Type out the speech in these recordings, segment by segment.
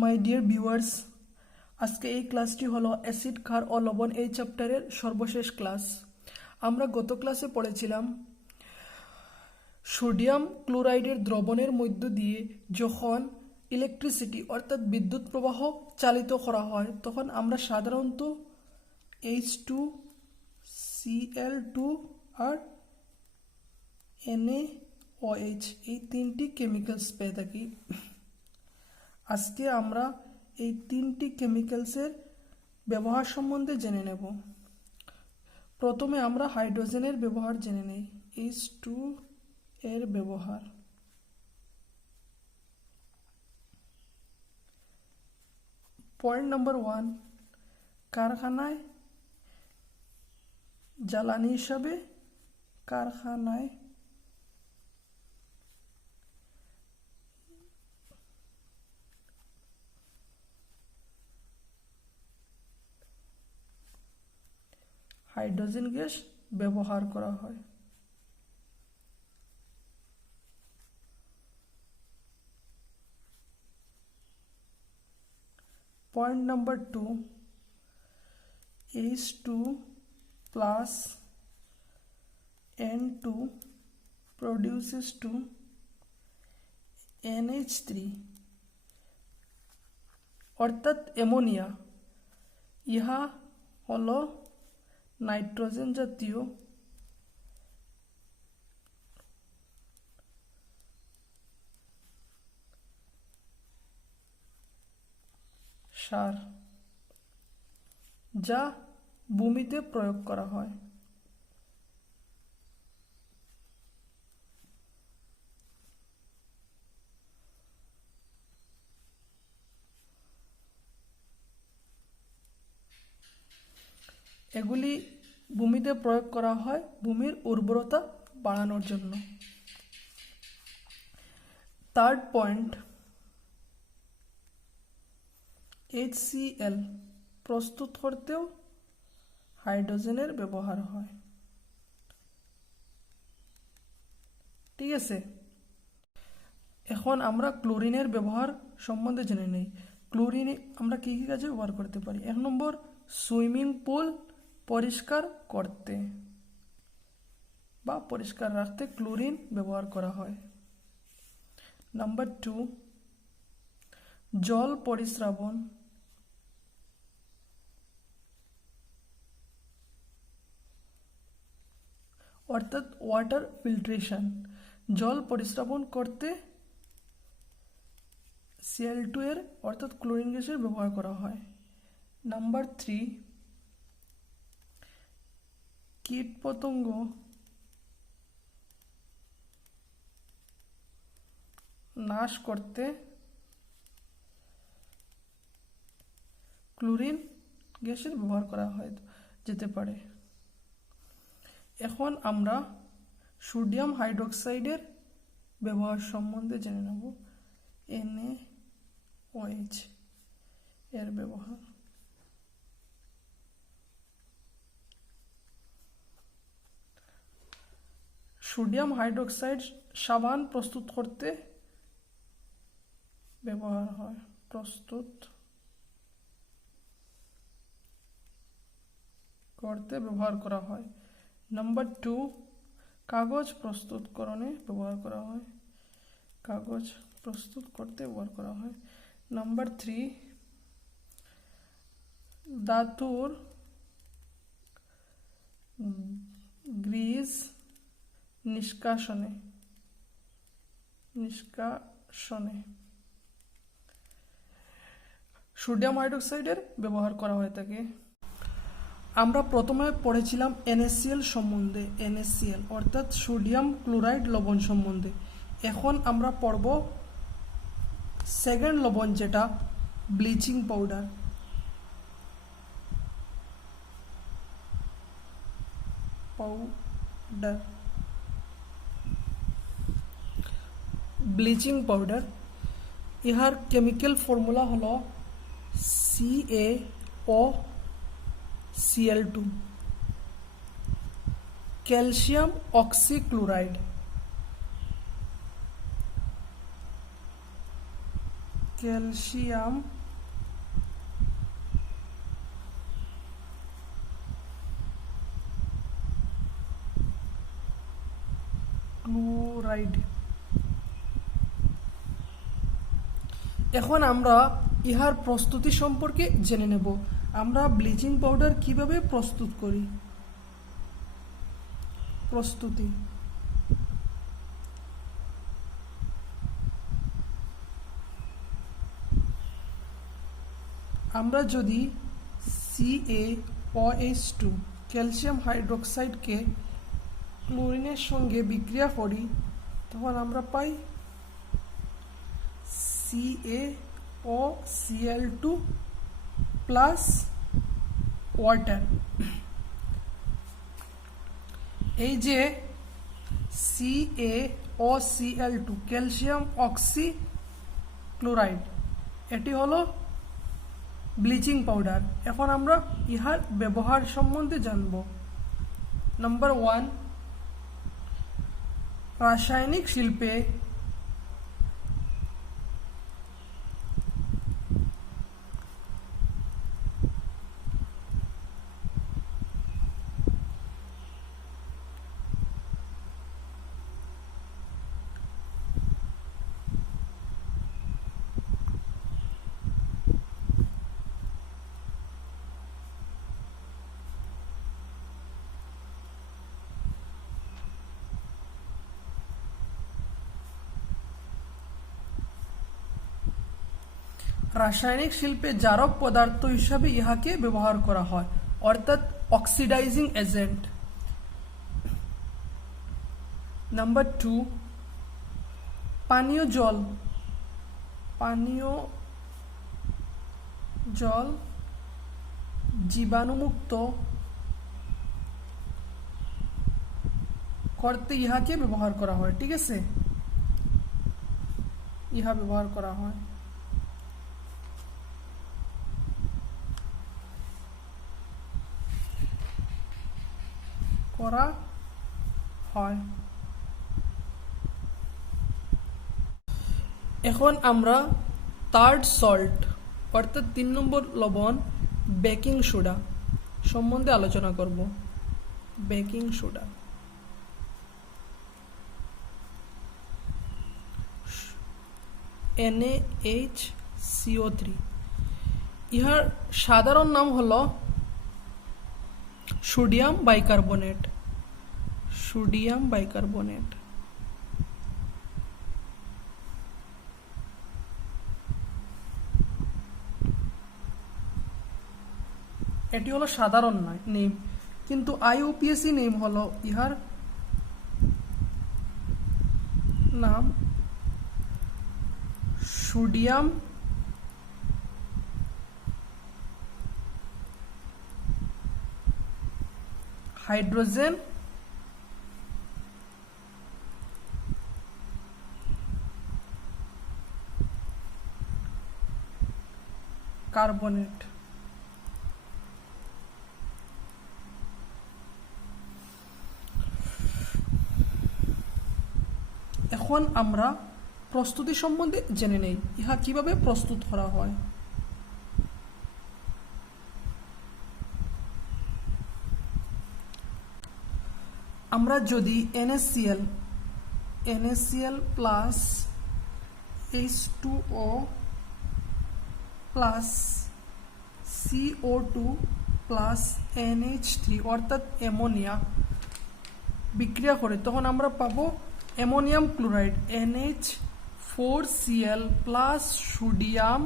My dear viewers, আজকে এই ক্লাসটি হলো অ্যাসিড, ক্ষার ও লবণ এই চ্যাপ্টারের সর্বশেষ ক্লাস। আমরা গত ক্লাসে পড়েছিলাম সোডিয়াম ক্লোরাইডের দ্রবণের মধ্য দিয়ে যখন ইলেকট্রিসিটি অর্থাৎ বিদ্যুৎ প্রবাহ চালিত করা হয় তখন আমরা সাধারণত H2Cl2 আর NaOH এই তিনটি কেমিক্যালস পেয়ে থাকি। আজকে আমরা এই তিনটি কেমিক্যালসের ব্যবহার সম্বন্ধে জেনে নেব। প্রথমে আমরা হাইড্রোজেনের ব্যবহার জেনে নেই। H2 এর ব্যবহার। পয়েন্ট নাম্বার 1, কারখানায় জ্বালানি হিসাবে হাইড্রোজেন গ্যাস ব্যবহার করা হয়। Point number 2, H2 plus N2 produces to NH3 অর্থাৎ অ্যামোনিয়া। ইহা হলো নাইট্রোজেন জাতীয় সার যা ভূমিতে প্রয়োগ করা হয়। এগুলি ভূমিতে প্রয়োগ করা হয় ভূমির উর্বরতা বাড়ানোর জন্য। থার্ড পয়েন্ট, HCl প্রস্তুত করতেও হাইড্রোজেনের ব্যবহার হয়। ঠিক আছে, এখন আমরা ক্লোরিনের ব্যবহার সম্বন্ধে জেনে নেই। ক্লোরিন আমরা কী কী কাজে ব্যবহার করতে পারি? 1 নম্বর, সুইমিং পুল পরিষ্কার করতে বা পরিষ্কার রাখতে ক্লোরিন ব্যবহার করা হয়। নাম্বার 2, জল পরিস্রাবন অর্থাৎ ওয়াটার ফিল্ট্রেশন। জল পরিস্রাবন করতে Cl2 এর অর্থাৎ ক্লোরিন গ্যাসের ব্যবহার করা হয়। নাম্বার 3, কীটপতঙ্গ নাশ করতে ক্লোরিন গ্যাসের ব্যবহার করা হয় যেতে পারে। এখন আমরা সোডিয়াম হাইড্রোক্সাইডের ব্যবহার সম্বন্ধে জেনে নেব। NaOH এর ব্যবহার। সোডিয়াম হাইড্রোক্সাইড সাবান প্রস্তুত করতে ব্যবহার হয়। ব্যবহার করা হয়। নাম্বার 2, কাগজ প্রস্তুতকরণে ব্যবহার করা হয়। কাগজ প্রস্তুত করতে ব্যবহার করা হয়। নাম্বার 3, ধাতুর গ্রিজ নিষ্কাশনে সোডিয়াম হাইড্রোক্সাইডের ব্যবহার করা হয়ে থাকে। আমরা প্রথমে পড়েছিলাম NaCl সম্বন্ধে, NaCl অর্থাৎ সোডিয়াম ক্লোরাইড লবণ সম্বন্ধে। এখন আমরা পড়ব সেকেন্ড লবণ, যেটা ব্লিচিং পাউডার। ব্লিচিং পাউডার, ইহার কেমিক্যাল ফর্মুলা হলো CaOCl2 calcium oxychloride. Calcium chloride. এখন আমরা ইহার প্রস্তুতি সম্পর্কে জেনে নেব। আমরা ব্লিচিং পাউডার কিভাবে প্রস্তুত করি। প্রস্তুতি, আমরা যদি CaOH2 ক্যালসিয়াম হাইড্রোক্সাইডকে ক্লোরিনের সঙ্গে বিক্রিয়া করি, তখন আমরা পাই CaOCl2 প্লাস ওয়াটার। এই যে CaOCl2 ক্যালসিয়াম অক্সি ক্লোরাইড, এটি হলো ব্লিচিং পাউডার। এখন আমরা ইহার ব্যবহার সম্বন্ধে জানব। নাম্বার 1, রাসায়নিক শিল্পে জারক পদার্থ হিসাবে ইহাকে ব্যবহার করা হয়, অর্থাৎ অক্সিডাইজিং এজেন্ট। নাম্বার 2, পানীয় জল জীবাণুমুক্ত করতে ইহাকে ব্যবহার করা হয়। ঠিক আছে, ইহা ব্যবহার করা হয়। এখন আমরা থার্ড সল্ট অর্থাৎ 3 নম্বর লবণ বেকিং সোডা সম্বন্ধে আলোচনা করব। বেকিং সোডা, NaHCO3, ইহার সাধারণ নাম হলো সোডিয়াম বাইকার্বনেট। এটি হলো সাধারণ নেম, কিন্তু IUPAC নেম হলো ইহার নাম সোডিয়াম হাইড্রোজেন কার্বনেট। এখন আমরা প্রস্তুতি সম্বন্ধে জেনে নেই, ইহা কিভাবে প্রস্তুত করা হয়। আমরা যদি NaCl plus H2O plus CO2 plus NH3 অর্থাৎ অ্যামোনিয়া বিক্রিয়া করে, তখন আমরা পাবো ammonium chloride NH4Cl plus sodium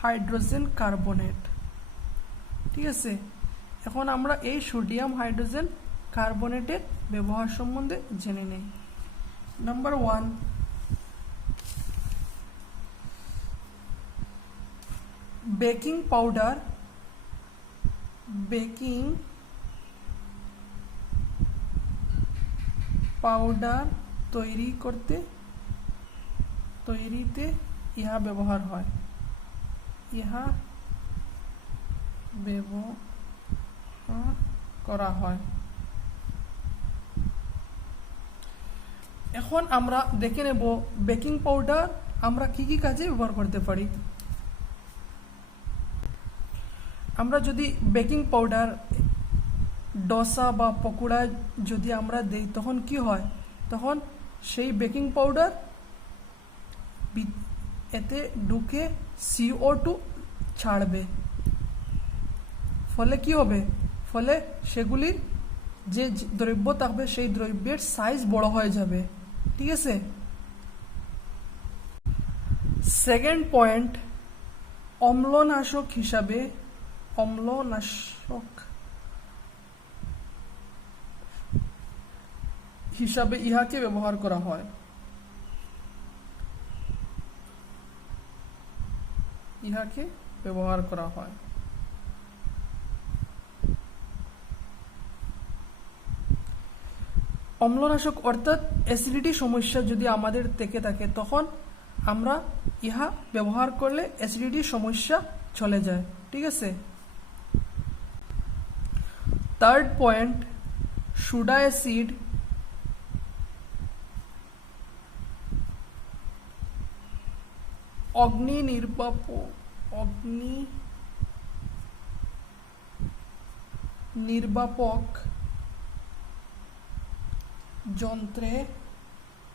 hydrogen carbonate. ঠিক আছে, এখন আমরা এই সোডিয়াম হাইড্রোজেন কার্বনেটের ব্যবহার সম্বন্ধে জেনে নেই। নাম্বার 1, বেকিং পাউডার তৈরিতে ইহা ব্যবহার হয়। করা হয়। এখন আমরা দেখে নেব বেকিং পাউডার আমরা কি কি কাজে ব্যবহার করতে পারি? আমরা যদি বেকিং পাউডার ডোসা বা পকোড়ায় যদি আমরা দেই তখন কি হয়? তখন সেই বেকিং পাউডার এতে ঢুকে CO2 ছাড়বে, ফলে কি হবে? ফলে সেগুলির যে দ্রব্য থাকবে সেই দ্রব্যের সাইজ বড় হয়ে যাবে। ঠিক আছে। সেকেন্ড পয়েন্ট, অম্লনাশক হিসাবে ইহাকে ব্যবহার করা হয়। অম্লনাশক অর্থাৎ অ্যাসিডিটি সমস্যা যদি আমাদের থেকে থাকে তখন আমরা ইহা ব্যবহার করলে অ্যাসিডিটির সমস্যা চলে যায়। ঠিক আছে। থার্ড পয়েন্ট, সোডা অ্যাসিড অগ্নি নির্বাপক যন্ত্রে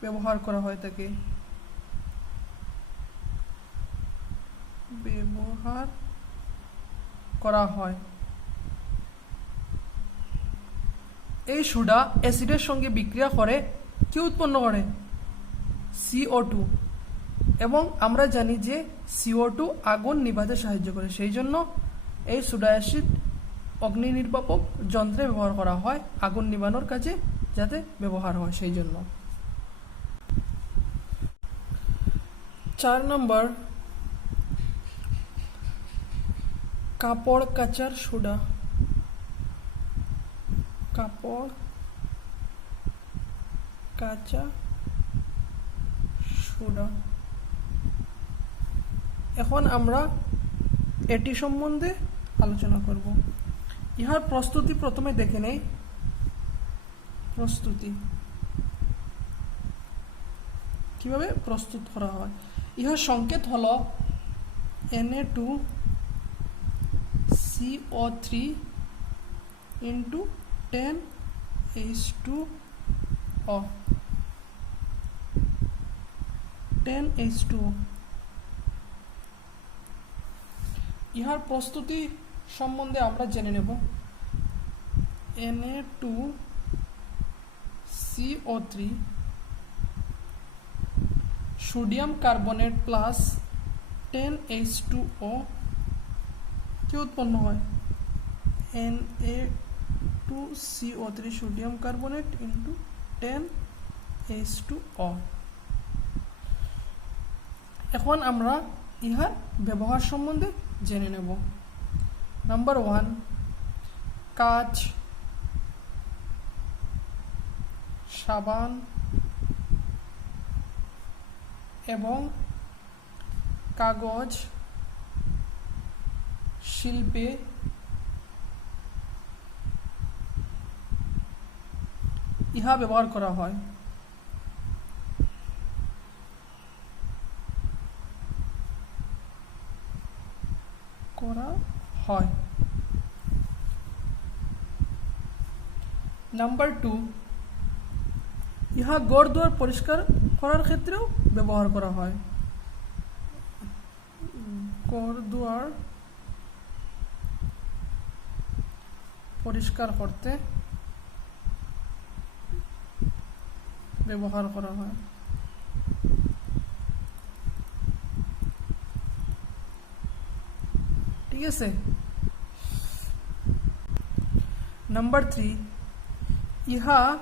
ব্যবহার করা হয় থাকে। এই সোডা অ্যাসিডের সঙ্গে বিক্রিয়া করে কি উৎপন্ন করে? CO2। এবং আমরা জানি যে CO2 আগুন নিভাতে সাহায্য করে, সেই জন্য এই সোডা অ্যাসিড অগ্নি নির্বাপক যন্ত্রে ব্যবহার করা হয় আগুন নিভানোর কাজে যাতে ব্যবহার হয় সেই জন্য। 4 নম্বর, কাপড় কাচার সোডা। এখন আমরা এটি সম্বন্ধে আলোচনা করব। ইহার প্রস্তুতি প্রথমে দেখে নেই। কিভাবে প্রস্তুত করা হয়? ইহার সংকেত হলো Na2CO3 into 10H2O। ইহার প্রস্তুতি সম্বন্ধে আমরা জেনে নেব। Na2CO3 sodium carbonate plus 10H2O কি উৎপন্ন হয়? Na2CO3 sodium carbonate into 10H2O। এখন আমরা ইহার ব্যবহার সম্বন্ধে জেনে নেব। নাম্বার 1, কাঁচ, সাবান এবং কাগজ শিল্পে ইহা ব্যবহার করা হয়। নাম্বার 2, ইহা ঘর-দুয়ার পরিষ্কার করার ক্ষেত্রেও ব্যবহার করা হয়। ঘর-দুয়ার পরিষ্কার করতে ব্যবহার করা হয়। ঠিক আছে। নাম্বার 3, ইহা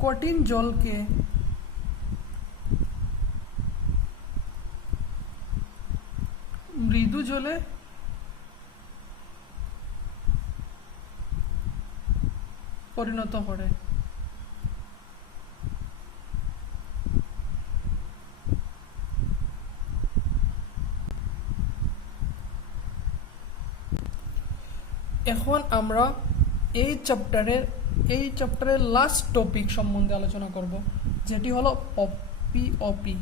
কঠিন জলকে মৃদু জলে পরিণত করে। এখন আমরা এই চ্যাপ্টারের লাস্ট টপিক সম্বন্ধে আলোচনা করব, যেটি হলো POP।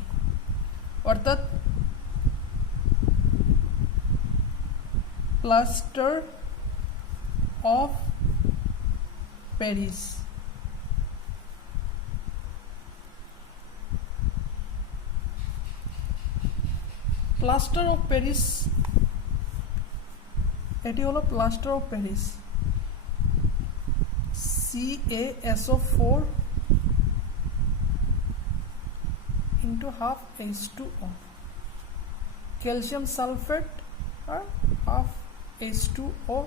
অর্থাৎ plaster of Paris. Plaster of Paris, এটি হলো plaster of Paris. CaSO4 into half H2O, calcium sulphate আর হাফ H2O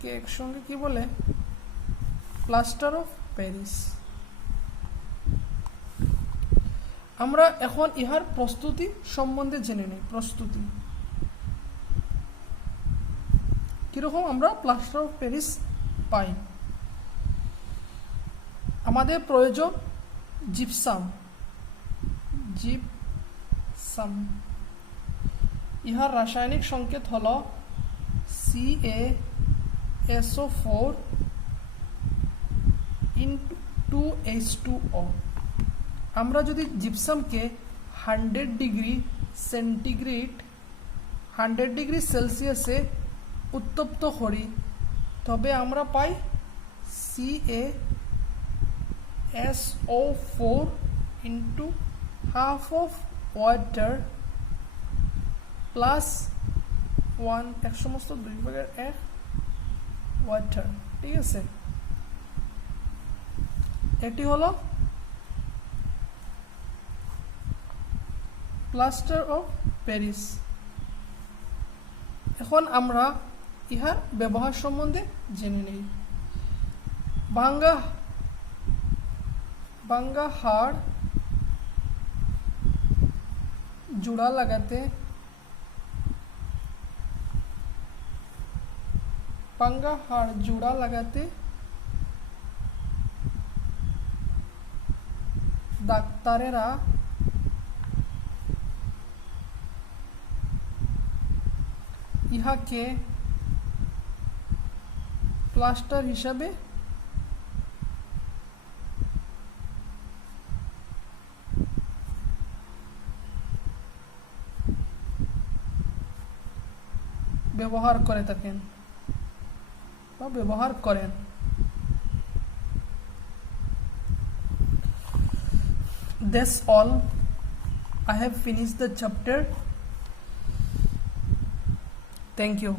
কে একসঙ্গে কি বলে? Plaster of Paris. আমরা এখন ইহার প্রস্তুতি সম্বন্ধে জেনে নিই। প্রস্তুতি কিরকম আমরা প্লাস্টার অফ প্যারিস পাই। আমাদের প্রয়োজন জিপসাম। জিপসাম, ইহার রাসায়নিক সংকেত হল CaSO4 into 2H2O। আমরা যদি জিপসামকে 100 ডিগ্রি সেন্টিগ্রেড 100 ডিগ্রি সেলসিয়াসে উত্তপ্ত করি তবে আমরা পাই CaSO4 into half of water plus 1 এক সমস্ত 2/1 ওয়াটার। ঠিক আছে, এটি হলো প্লাস্টার অফ প্যারিস। এখন আমরা ইহার ব্যবহার সম্বন্ধে জেনে নিই। ভাঙ্গা হাড় জোড়া লাগাতে ডাক্তারেরা ইহাকে প্লাস্টার হিসাবে ব্যবহার করে থাকেন বা ব্যবহার করেন। That's all. I have finished the chapter. Thank you.